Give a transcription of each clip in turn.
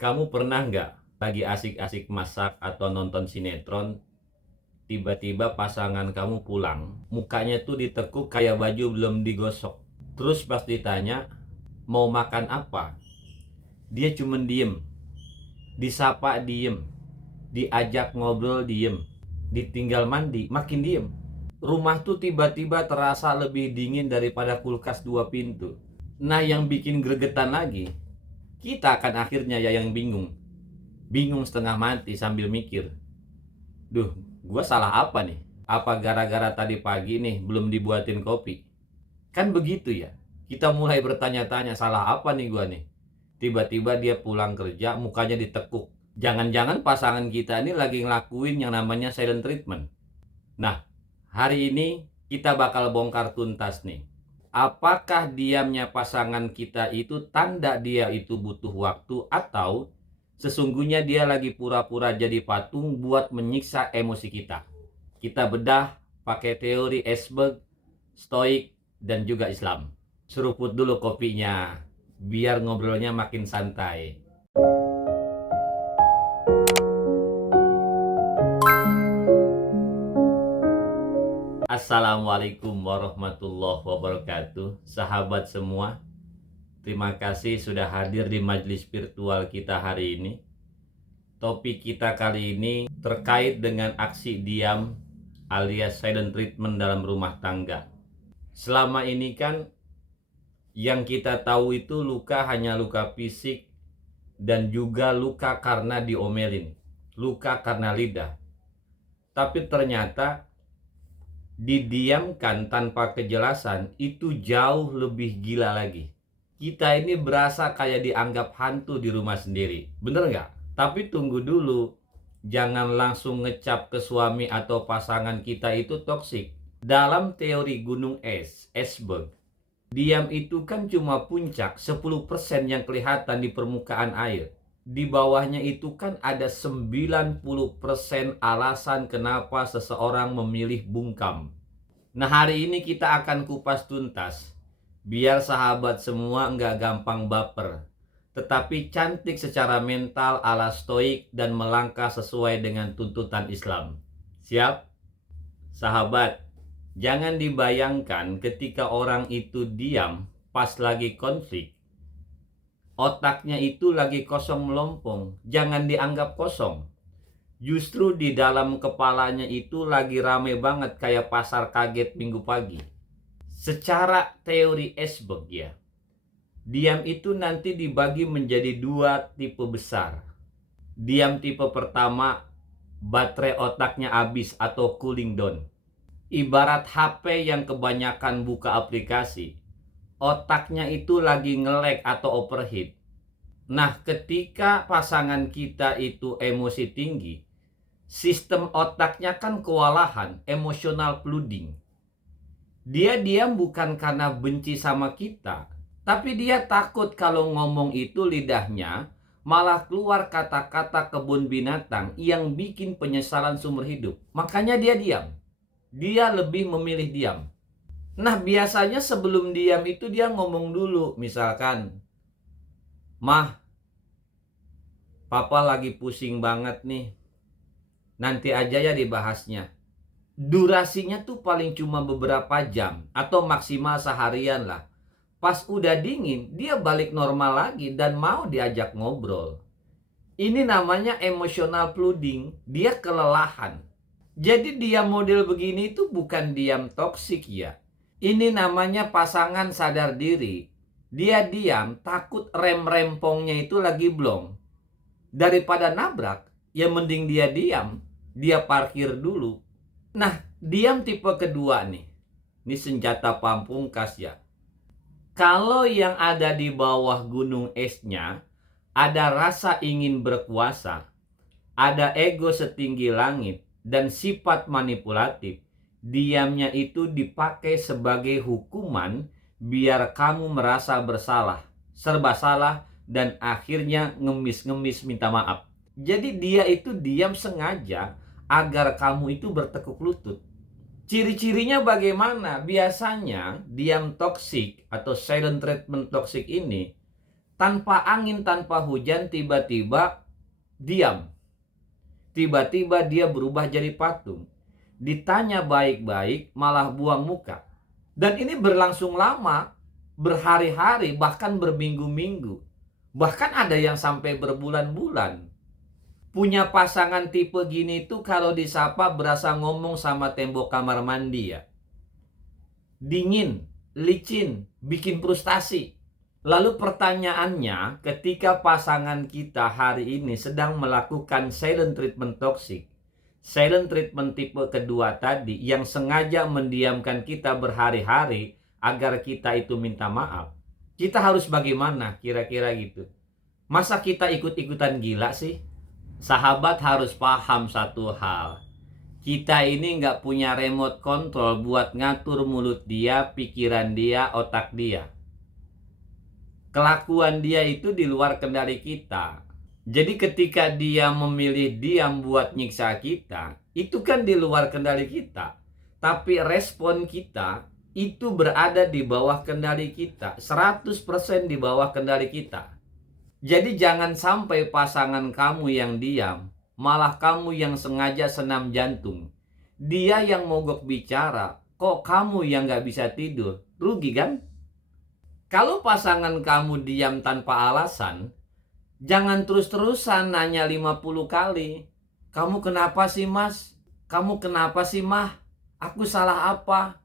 Kamu pernah nggak lagi asik-asik masak atau nonton sinetron, tiba-tiba pasangan kamu pulang, mukanya tuh ditekuk kayak baju belum digosok. Terus pas ditanya, mau makan apa? Dia cuman diem, disapa diem, diajak ngobrol diem, ditinggal mandi makin diem. Rumah tuh tiba-tiba terasa lebih dingin daripada kulkas 2 pintu. Nah, yang bikin gregetan lagi, kita akan akhirnya ya yang bingung. Bingung setengah mati sambil mikir, duh, gua salah apa nih? Apa gara-gara tadi pagi nih belum dibuatin kopi? Kan begitu ya. Kita mulai bertanya-tanya, salah apa nih gua nih? Tiba-tiba dia pulang kerja, mukanya ditekuk. Jangan-jangan pasangan kita ini lagi ngelakuin yang namanya silent treatment. Nah, hari ini kita bakal bongkar tuntas nih. Apakah diamnya pasangan kita itu tanda dia itu butuh waktu, atau sesungguhnya dia lagi pura-pura jadi patung buat menyiksa emosi kita? Kita bedah pakai teori Esberg, Stoik, dan juga Islam. Seruput dulu kopinya, biar ngobrolnya makin santai. Assalamualaikum warahmatullahi wabarakatuh. Sahabat semua, terima kasih sudah hadir di majelis virtual kita hari ini. Topik kita kali ini terkait dengan aksi diam alias silent treatment dalam rumah tangga. Selama ini kan yang kita tahu itu luka hanya luka fisik dan juga luka karena diomelin, luka karena lidah. Tapi ternyata didiamkan tanpa kejelasan itu jauh lebih gila lagi. Kita ini berasa kayak dianggap hantu di rumah sendiri. Bener nggak? Tapi tunggu dulu. Jangan langsung ngecap ke suami atau pasangan kita itu toksik. Dalam teori gunung es, Esberg, diam itu kan cuma puncak 10% yang kelihatan di permukaan air. Di bawahnya itu kan ada 90% alasan kenapa seseorang memilih bungkam. Nah, hari ini kita akan kupas tuntas, biar sahabat semua nggak gampang baper, tetapi cantik secara mental ala stoik dan melangkah sesuai dengan tuntutan Islam. Siap? Sahabat, jangan dibayangkan ketika orang itu diam pas lagi konflik, otaknya itu lagi kosong melompong. Jangan dianggap kosong. Justru di dalam kepalanya itu lagi rame banget kayak pasar kaget minggu pagi. Secara teori Esberg ya, diam itu nanti dibagi menjadi 2 tipe besar. Diam tipe pertama, baterai otaknya habis atau cooling down. Ibarat HP yang kebanyakan buka aplikasi, otaknya itu lagi nge-lag atau overheat. Nah, ketika pasangan kita itu emosi tinggi, sistem otaknya kan kewalahan, emotional flooding. Dia diam bukan karena benci sama kita, tapi dia takut kalau ngomong itu lidahnya malah keluar kata-kata kebun binatang yang bikin penyesalan seumur hidup. Makanya dia diam. Dia lebih memilih diam. Nah, biasanya sebelum diam itu dia ngomong dulu, misalkan, "Mah, papa lagi pusing banget nih. Nanti aja ya dibahasnya." Durasinya tuh paling cuma beberapa jam atau maksimal seharian lah. Pas udah dingin, dia balik normal lagi dan mau diajak ngobrol. Ini namanya emotional flooding. Dia kelelahan. Jadi diam model begini itu bukan diam toksik ya. Ini namanya pasangan sadar diri. Dia diam takut rem rempongnya itu lagi blong. Daripada nabrak, ya mending dia diam. Dia parkir dulu. Nah, diam tipe kedua nih. Ini senjata pamungkas ya. Kalau yang ada di bawah gunung esnya, ada rasa ingin berkuasa, ada ego setinggi langit, dan sifat manipulatif, diamnya itu dipakai sebagai hukuman biar kamu merasa bersalah, serba salah, dan akhirnya ngemis-ngemis minta maaf. Jadi dia itu diam sengaja agar kamu itu bertekuk lutut. Ciri-cirinya bagaimana? Biasanya diam toksik atau silent treatment toksik ini Tanpa angin, tanpa hujan, tiba-tiba diam. Tiba-tiba dia berubah jadi patung. Ditanya baik-baik, malah buang muka. Dan ini berlangsung lama, berhari-hari, bahkan berminggu-minggu. Bahkan ada yang sampai berbulan-bulan. Punya pasangan tipe gini tuh kalau disapa berasa ngomong sama tembok kamar mandi ya. Dingin, licin, bikin frustasi. Lalu pertanyaannya, ketika pasangan kita hari ini sedang melakukan silent treatment toxic, silent treatment tipe kedua tadi yang sengaja mendiamkan kita berhari-hari agar kita itu minta maaf, kita harus bagaimana kira-kira gitu? Masa kita ikut-ikutan gila sih? Sahabat harus paham satu hal. Kita ini nggak punya remote control buat ngatur mulut dia, pikiran dia, otak dia. Kelakuan dia itu di luar kendali kita. Jadi ketika dia memilih diam buat nyiksa kita, itu kan di luar kendali kita. Tapi respon kita itu berada di bawah kendali kita. 100% di bawah kendali kita. Jadi jangan sampai pasangan kamu yang diam, malah kamu yang sengaja senam jantung. Dia yang mogok bicara, kok kamu yang gak bisa tidur? Rugi kan? Kalau pasangan kamu diam tanpa alasan, jangan terus-terusan nanya 50 kali. Kamu kenapa sih mas? Kamu kenapa sih mah? Aku salah apa?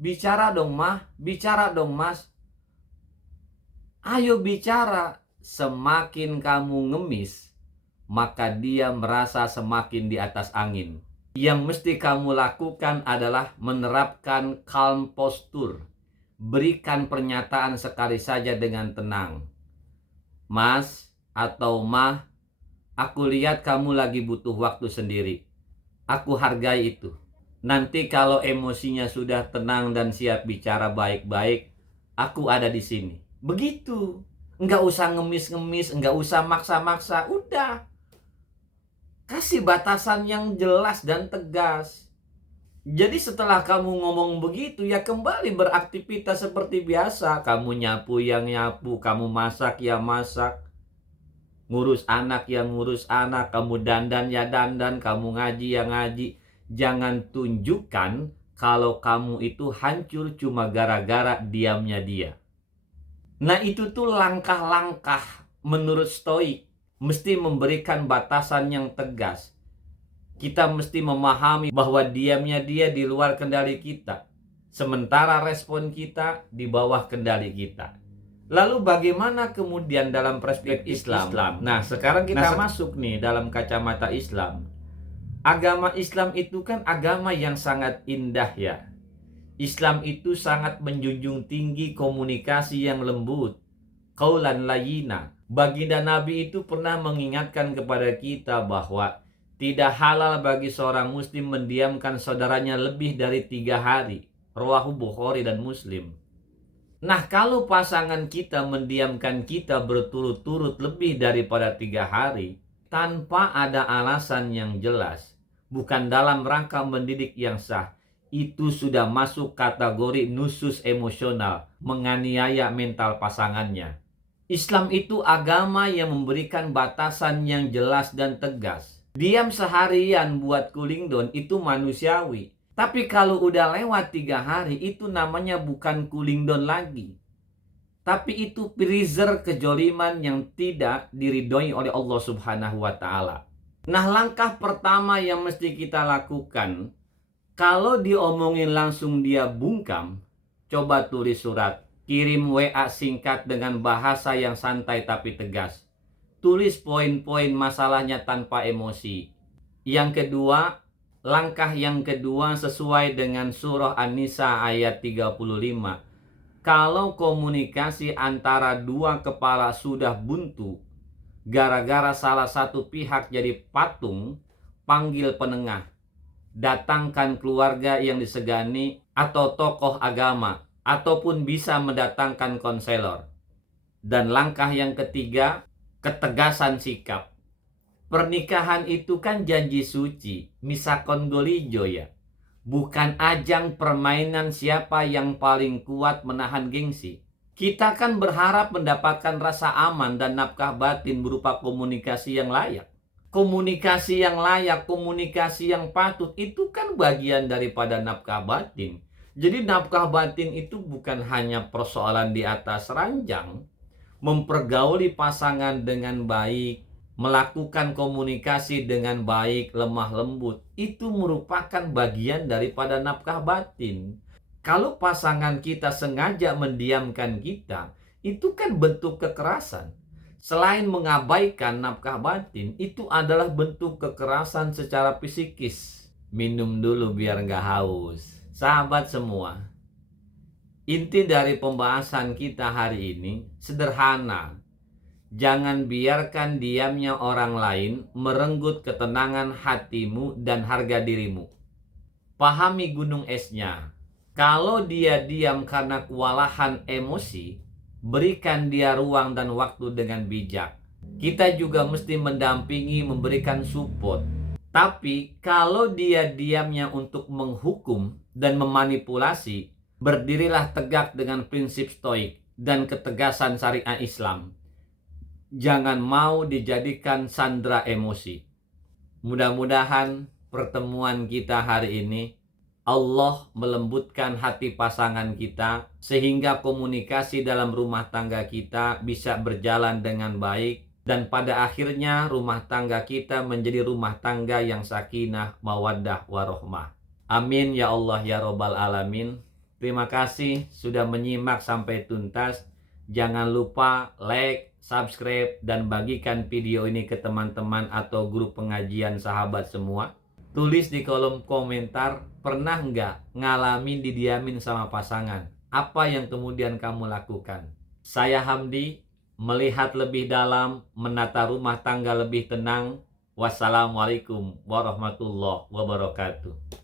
Bicara dong mah, bicara dong mas. Ayo bicara. Semakin kamu ngemis, maka dia merasa semakin di atas angin. Yang mesti kamu lakukan adalah menerapkan calm posture. Berikan pernyataan sekali saja dengan tenang. Mas atau mah, aku lihat kamu lagi butuh waktu sendiri. Aku hargai itu. Nanti kalau emosinya sudah tenang dan siap bicara baik-baik, aku ada di sini. Begitu. Enggak usah ngemis-ngemis, enggak usah maksa-maksa. Udah. Kasih batasan yang jelas dan tegas. Jadi setelah kamu ngomong begitu, ya kembali beraktivitas seperti biasa. Kamu nyapu yang nyapu, kamu masak ya masak. Ngurus anak ya ngurus anak, kamu dandan ya dandan, kamu ngaji ya ngaji. Jangan tunjukkan kalau kamu itu hancur cuma gara-gara diamnya dia. Nah itu tuh langkah-langkah menurut Stoik. Mesti memberikan batasan yang tegas. Kita mesti memahami bahwa diamnya dia di luar kendali kita. Sementara respon kita di bawah kendali kita. Lalu bagaimana kemudian dalam perspektif Islam? Nah sekarang kita masuk nih dalam kacamata Islam. Agama Islam itu kan agama yang sangat indah ya. Islam itu sangat menjunjung tinggi komunikasi yang lembut. Qaulan layyina. Baginda Nabi itu pernah mengingatkan kepada kita bahwa tidak halal bagi seorang muslim mendiamkan saudaranya lebih dari 3 hari. Rawahu Bukhari dan Muslim. Nah kalau pasangan kita mendiamkan kita berturut-turut lebih daripada 3 hari, tanpa ada alasan yang jelas, bukan dalam rangka mendidik yang sah, itu sudah masuk kategori nusus emosional, menganiaya mental pasangannya. Islam itu agama yang memberikan batasan yang jelas dan tegas. Diam seharian buat cooling down itu manusiawi. Tapi kalau udah lewat 3 hari itu namanya bukan cooling down lagi. Tapi itu freezer kejoliman yang tidak diridhoi oleh Allah Subhanahu wa Ta'ala. Nah langkah pertama yang mesti kita lakukan, kalau diomongin langsung dia bungkam, coba tulis surat. Kirim WA singkat dengan bahasa yang santai tapi tegas. Tulis poin-poin masalahnya tanpa emosi. Yang kedua, langkah yang kedua sesuai dengan surah An-Nisa ayat 35. Kalau komunikasi antara dua kepala sudah buntu, gara-gara salah satu pihak jadi patung, panggil penengah. Datangkan keluarga yang disegani atau tokoh agama, ataupun bisa mendatangkan konselor. Dan langkah yang ketiga, ketegasan sikap. Pernikahan itu kan janji suci, misakon golijo ya. Bukan ajang permainan siapa yang paling kuat menahan gengsi. Kita kan berharap mendapatkan rasa aman dan nafkah batin berupa komunikasi yang layak. Komunikasi yang layak, komunikasi yang patut, itu kan bagian daripada nafkah batin. Jadi nafkah batin itu bukan hanya persoalan di atas ranjang, mempergauli pasangan dengan baik, melakukan komunikasi dengan baik, lemah lembut, itu merupakan bagian daripada nafkah batin. Kalau pasangan kita sengaja mendiamkan kita, itu kan bentuk kekerasan. Selain mengabaikan nafkah batin, itu adalah bentuk kekerasan secara psikis. Minum dulu biar nggak haus. Sahabat semua, inti dari pembahasan kita hari ini sederhana. Jangan biarkan diamnya orang lain merenggut ketenangan hatimu dan harga dirimu. Pahami gunung esnya. Kalau dia diam karena kewalahan emosi, berikan dia ruang dan waktu dengan bijak. Kita juga mesti mendampingi, memberikan support. Tapi kalau dia diamnya untuk menghukum dan memanipulasi, berdirilah tegak dengan prinsip stoik dan ketegasan syariat Islam. Jangan mau dijadikan sandera emosi. Mudah-mudahan pertemuan kita hari ini Allah melembutkan hati pasangan kita sehingga komunikasi dalam rumah tangga kita bisa berjalan dengan baik dan pada akhirnya rumah tangga kita menjadi rumah tangga yang sakinah, mawaddah, warohmah. Amin ya Allah ya Robbal Alamin. Terima kasih sudah menyimak sampai tuntas. Jangan lupa like, subscribe, dan bagikan video ini ke teman-teman atau grup pengajian sahabat semua. Tulis di kolom komentar, pernah nggak ngalamin didiamin sama pasangan? Apa yang kemudian kamu lakukan? Saya Hamdi, melihat lebih dalam, menata rumah tangga lebih tenang. Wassalamualaikum warahmatullahi wabarakatuh.